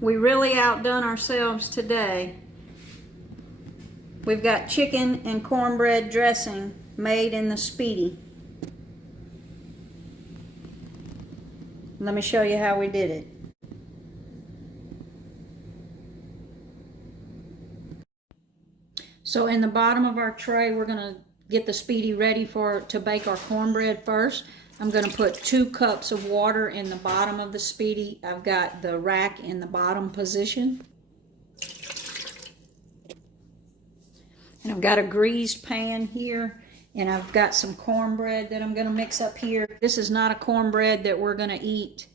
We really outdone ourselves today. We've got chicken and cornbread dressing made in the Speedi. Let me show you how we did it. So in the bottom of our tray, we're gonna get the Speedi ready to bake our cornbread first. I'm gonna put 2 cups of water in the bottom of the Speedi. I've got the rack in the bottom position. And I've got a greased pan here, and I've got some cornbread that I'm gonna mix up here. This is not a cornbread that we're gonna eat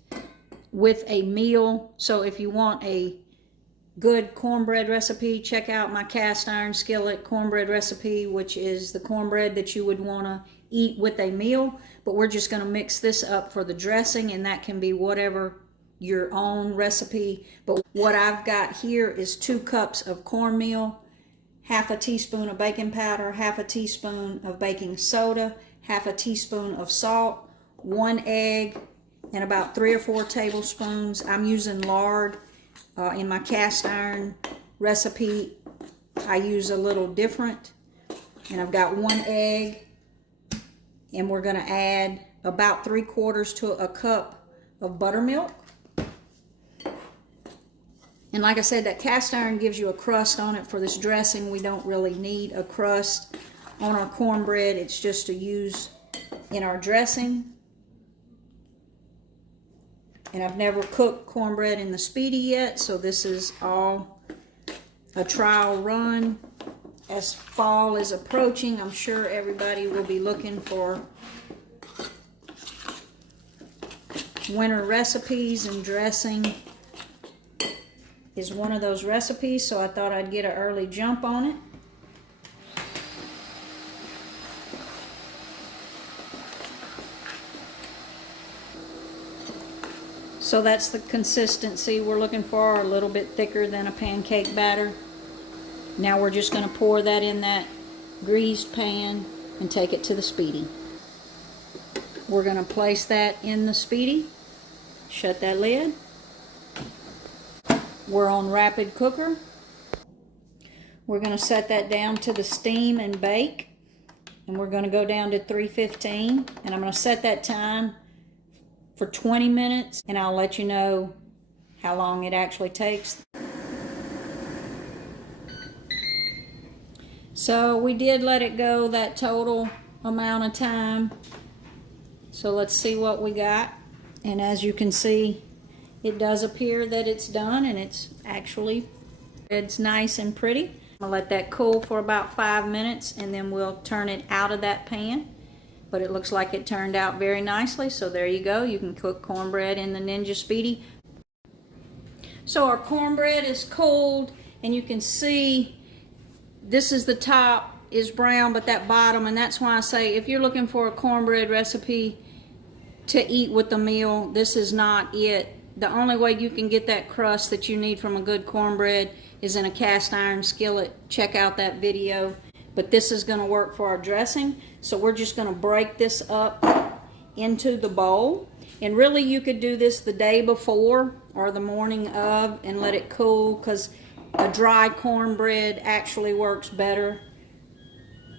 with a meal. So if you want a good cornbread recipe, check out my cast iron skillet cornbread recipe, which is the cornbread that you would want to eat with a meal. But we're just going to mix this up for the dressing, and that can be whatever your own recipe. But what I've got here is 2 cups of cornmeal, half a teaspoon of baking powder, half a teaspoon of baking soda, half a teaspoon of salt, 1 egg, and about 3 or 4 tablespoons. I'm using lard. In my cast iron recipe, I use a little different. And I've got 1 egg, and we're going to add about 3/4 to a cup of buttermilk. And like I said, that cast iron gives you a crust on it for this dressing. We don't really need a crust on our cornbread. It's just to use in our dressing. And I've never cooked cornbread in the Speedi yet, so this is all a trial run. As fall is approaching, I'm sure everybody will be looking for winter recipes, and dressing is one of those recipes, so I thought I'd get an early jump on it. So that's the consistency we're looking for, a little bit thicker than a pancake batter. Now we're just going to pour that in that greased pan and take it to the Speedi. We're going to place that in the Speedi. Shut that lid. We're on rapid cooker. We're going to set that down to the steam and bake. And we're going to go down to 315. And I'm going to set that time for 20 minutes, and I'll let you know how long it actually takes. So we did let it go that total amount of time. So let's see what we got. And as you can see, it does appear that it's done, and it's nice and pretty. I'm gonna let that cool for about 5 minutes, and then we'll turn it out of that pan. But it looks like it turned out very nicely, so there you go. You can cook cornbread in the Ninja Speedi. So our cornbread is cold, and you can see this is the top is brown, but that bottom, and that's why I say if you're looking for a cornbread recipe to eat with the meal, this is not it. The only way you can get that crust that you need from a good cornbread is in a cast iron skillet. Check out that video. But this is going to work for our dressing. So we're just going to break this up into the bowl. And really you could do this the day before or the morning of and let it cool, because a dry cornbread actually works better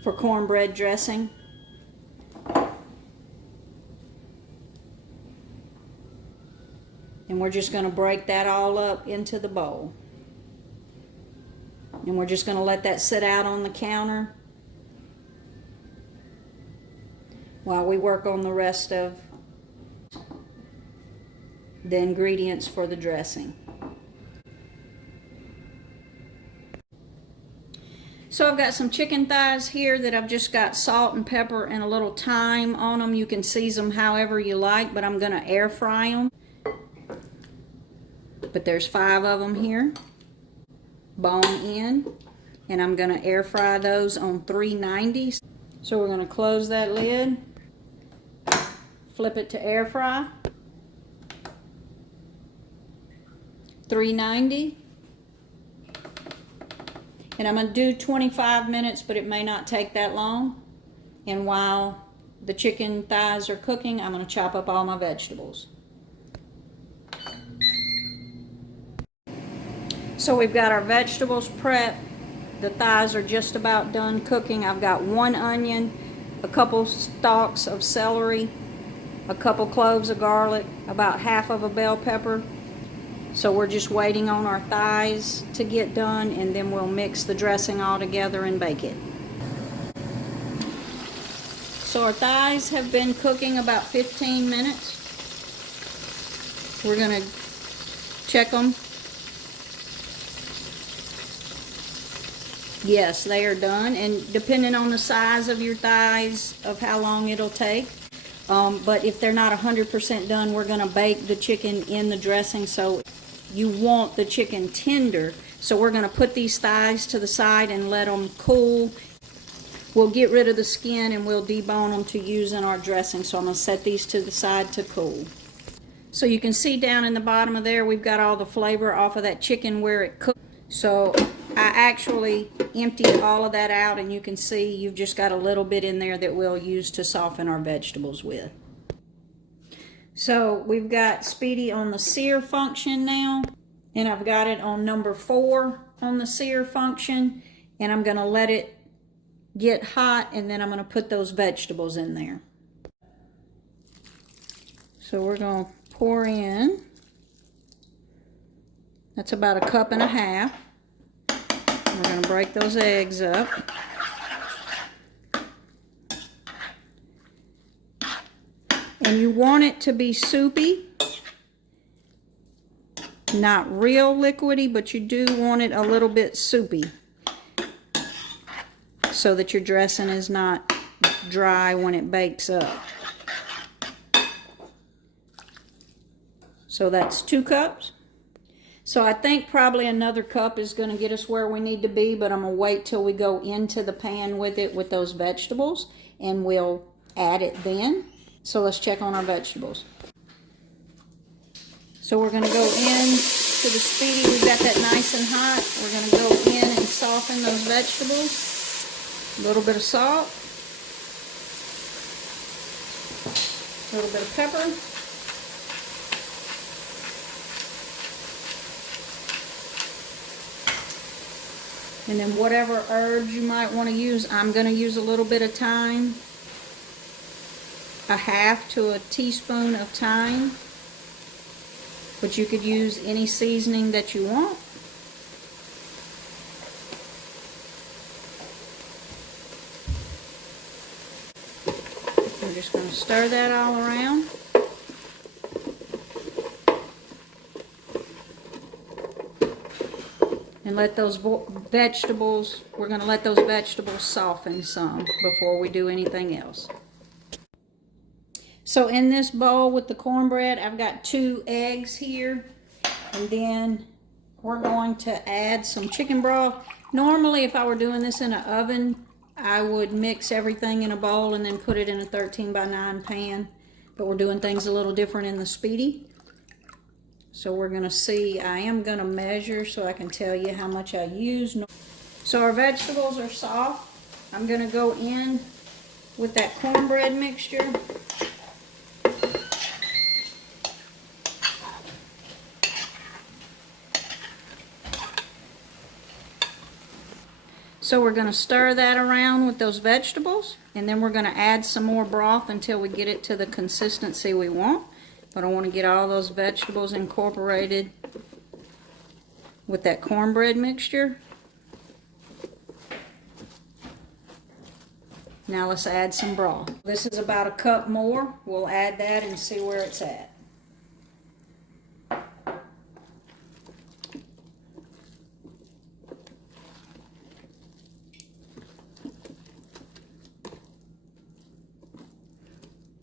for cornbread dressing. And we're just going to break that all up into the bowl. And we're just going to let that sit out on the counter while we work on the rest of the ingredients for the dressing. So I've got some chicken thighs here that I've just got salt and pepper and a little thyme on them. You can season them however you like, but I'm going to air fry them. But there's 5 of them here, bone in, and I'm going to air fry those on 390. So we're going to close that lid, flip it to air fry, 390, and I'm going to do 25 minutes, but it may not take that long. And while the chicken thighs are cooking, I'm going to chop up all my vegetables. So we've got our vegetables prepped. The thighs are just about done cooking. I've got 1 onion, a couple stalks of celery, a couple cloves of garlic, about half of a bell pepper. So we're just waiting on our thighs to get done, and then we'll mix the dressing all together and bake it. So our thighs have been cooking about 15 minutes. We're going to check them. Yes, they are done, and depending on the size of your thighs, of how long it'll take. But if they're not 100% done, we're going to bake the chicken in the dressing, so you want the chicken tender. So we're going to put these thighs to the side and let them cool. We'll get rid of the skin and we'll debone them to use in our dressing. So I'm going to set these to the side to cool. So you can see down in the bottom of there, we've got all the flavor off of that chicken where it cooked. So I actually emptied all of that out, and you can see you've just got a little bit in there that we'll use to soften our vegetables with. So we've got Speedi on the sear function now, and I've got it on number 4 on the sear function, and I'm going to let it get hot, and then I'm going to put those vegetables in there. So we're going to pour in, that's about 1.5 cups. We're going to break those eggs up. And you want it to be soupy, not real liquidy, but you do want it a little bit soupy so that your dressing is not dry when it bakes up. So that's 2 cups. So I think probably another cup is going to get us where we need to be, but I'm going to wait till we go into the pan with it with those vegetables, and we'll add it then. So let's check on our vegetables. So we're going to go in to the Speedi. We've got that nice and hot. We're going to go in and soften those vegetables. A little bit of salt. A little bit of pepper. And then whatever herbs you might want to use, I'm going to use a little bit of thyme. 1/2 to a teaspoon of thyme. But you could use any seasoning that you want. We're just going to stir that all around. And let those vegetables, we're going to let those vegetables soften some before we do anything else. So in this bowl with the cornbread, I've got 2 eggs here. And then we're going to add some chicken broth. Normally, if I were doing this in an oven, I would mix everything in a bowl and then put it in a 13x9 pan. But we're doing things a little different in the Speedi. So we're going to see, I am going to measure so I can tell you how much I use. So our vegetables are soft. I'm going to go in with that cornbread mixture. So we're going to stir that around with those vegetables, and then we're going to add some more broth until we get it to the consistency we want. But I want to get all those vegetables incorporated with that cornbread mixture. Now let's add some broth. This is about 1 cup more. We'll add that and see where it's at.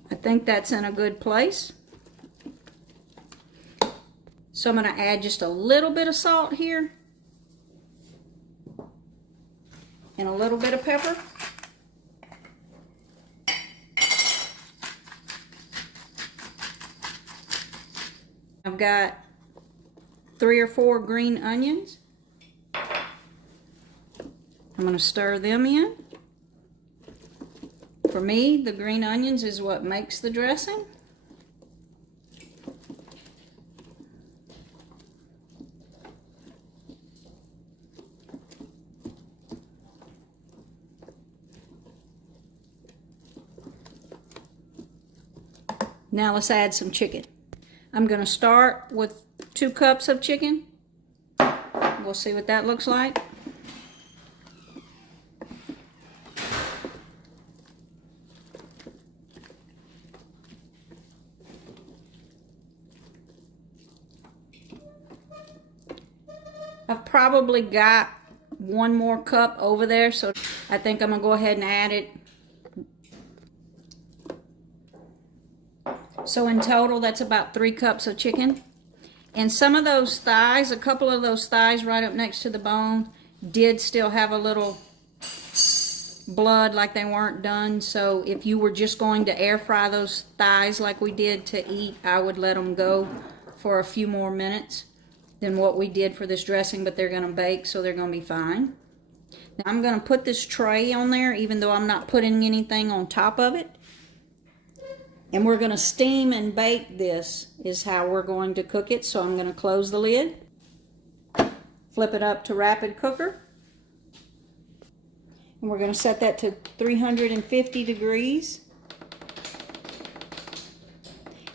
I think that's in a good place. So I'm going to add just a little bit of salt here. And a little bit of pepper. I've got 3 or 4 green onions. I'm going to stir them in. For me, the green onions is what makes the dressing. Now let's add some chicken. I'm going to start with 2 cups of chicken. We'll see what that looks like. I've probably got 1 more cup over there, so I think I'm going to go ahead and add it. So in total, that's about 3 cups of chicken. And some of those thighs, a couple of those thighs right up next to the bone, did still have a little blood, like they weren't done. So if you were just going to air fry those thighs like we did to eat, I would let them go for a few more minutes than what we did for this dressing, but they're going to bake, so they're going to be fine. Now I'm going to put this tray on there, even though I'm not putting anything on top of it. And we're going to steam and bake this, is how we're going to cook it. So I'm going to close the lid, flip it up to rapid cooker, and we're going to set that to 350 degrees.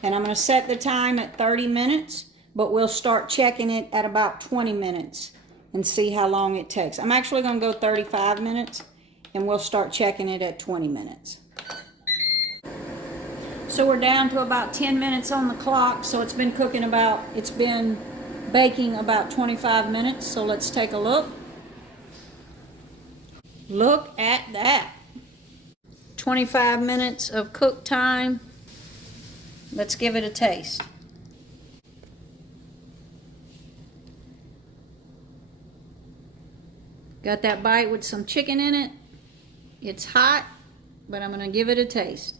And I'm going to set the time at 30 minutes, but we'll start checking it at about 20 minutes and see how long it takes. I'm actually going to go 35 minutes, and we'll start checking it at 20 minutes. So we're down to about 10 minutes on the clock, so it's been baking about 25 minutes, so let's take a look. Look at that. 25 minutes of cook time. Let's give it a taste. Got that bite with some chicken in it. It's hot, but I'm going to give it a taste.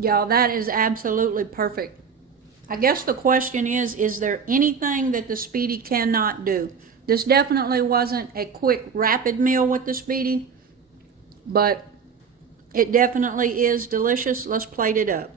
Y'all, that is absolutely perfect. I guess the question is there anything that the Speedi cannot do? This definitely wasn't a quick, rapid meal with the Speedi, but it definitely is delicious. Let's plate it up.